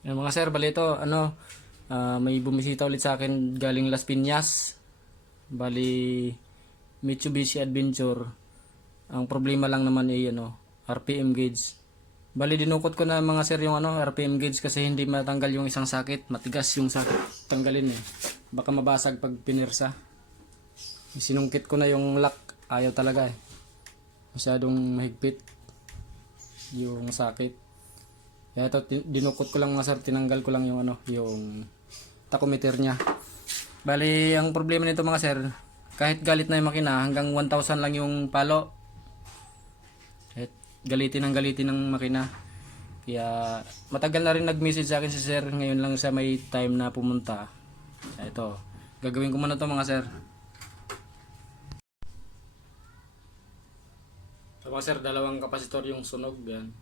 Yan mga sir, bali ito, may bumisita ulit sa akin galing Las Piñas. Bali, Mitsubishi Adventure. Ang problema lang naman ay RPM gauge. Bali, dinukot ko na mga sir yung RPM gauge kasi hindi matanggal yung isang sakit. Matigas yung sakit tanggalin eh. Baka mabasag pag pinirsa. Sinungkit ko na yung lock. Ayaw talaga eh. Masyadong mahigpit yung sakit. Kaya ito, dinukot ko lang mga sir, tinanggal ko lang yung yung tachometer niya. Bali, ang problema nito mga sir, kahit galit na yung makina, hanggang 1,000 lang yung palo. Kahit galitin ng makina. Kaya matagal na rin nag-message sa akin si sir, ngayon lang siya may time na pumunta. Kaya ito, gagawin ko muna to mga sir. So mga sir, dalawang kapasitor yung sunog yan.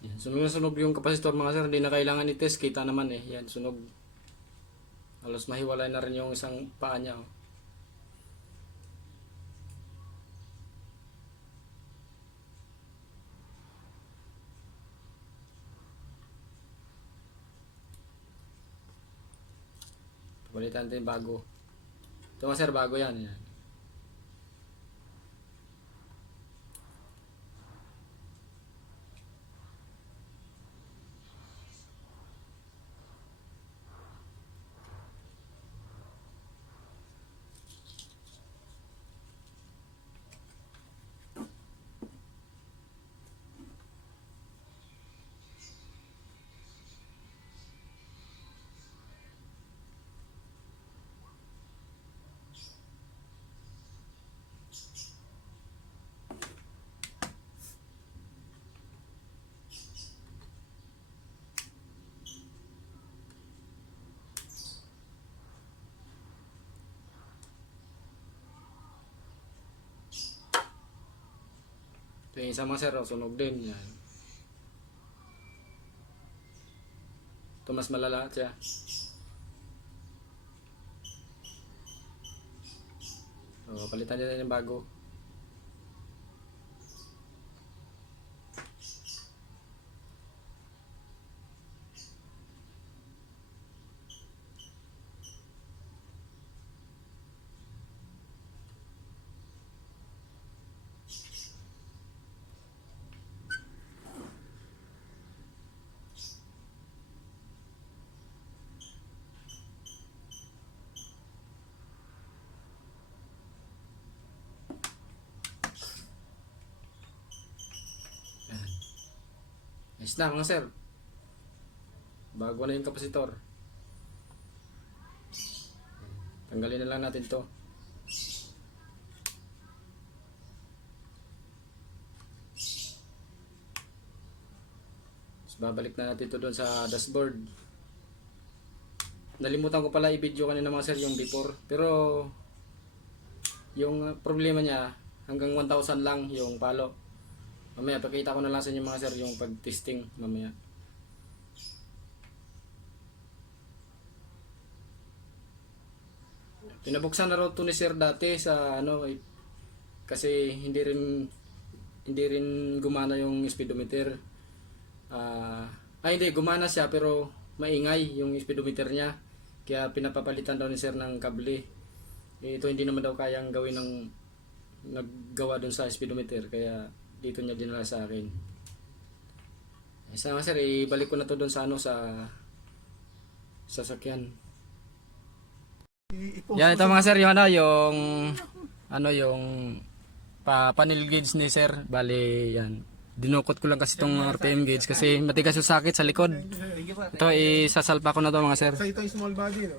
Yan, sunog na sunog yung kapasitor mga sir, hindi na kailangan i-test, kita naman eh. Yan, sunog. Halos mahiwalay na rin yung isang paa niya. Oh. Palitan natin bago. Ito mga sir, bago yan. Yan. Ito yung isa mga sir, oh, sunog din. Yan. Ito mas malala siya. So, palitan natin yung bago. Ayos na mga sir. Bago na yung kapasitor. Tanggalin na lang natin to. Tapos babalik na natin to doon sa dashboard. Nalimutan ko pala i-video kanina mga sir yung before. Pero yung problema niya hanggang 1,000 lang yung palo. Mamaya pakita ko na lang sa inyo mga sir yung pag-testing mamaya. Pinabuksan na raw to ni sir dati sa ano kasi hindi rin gumana yung speedometer. Hindi gumana siya pero maingay yung speedometer niya. Kaya pinapapalitan daw ni sir ng kable. Ito hindi naman daw kayang gawin ng naggawa doon sa speedometer kaya dito niya dinala sa akin. Isa nga sir, ibalik ko na to doon sa ano sa sasakyan. Yan ito mga sir yung yung panel gauge ni sir. Bali yan. Dinukot ko lang kasi itong RPM gauge kasi matigas yung sakit sa likod. Ito isasalpa ko na to mga sir. So ito yung small body, no?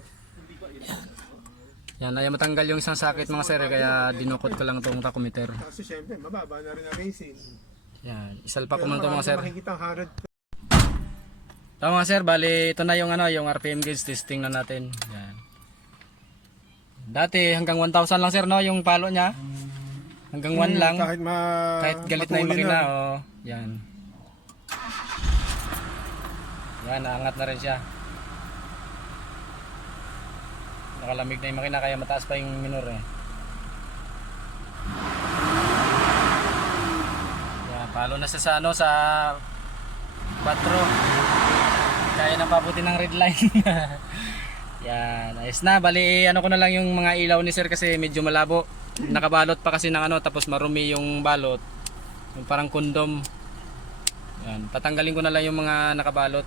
Yan, ayaw matanggal yung isang sakit mga sir kaya dinukot ko lang itong tachometer. Kasi syempre, mababa na rin ang racing. Yan, isalpa ko muna ito mga sir. Makikita ang 100. Tama mga sir, bali ito na yung yung RPM gauge testing na natin. Yan. Dati hanggang 1,000 lang sir no, yung palo niya. Hanggang 1 lang. Kahit galit na yung makina, oh. Yan. Yan, naangat na rin siya. Nakalamig na yung makina kaya mataas pa yung minor eh. Yan, palo na siya sa patro. Kaya na pabuti ng red line. Yan, ayos na. Bali ko na lang yung mga ilaw ni sir kasi medyo malabo. Nakabalot pa kasi ng tapos marumi yung balot. Yung parang kondom. Yan, tatanggalin ko na lang yung mga nakabalot.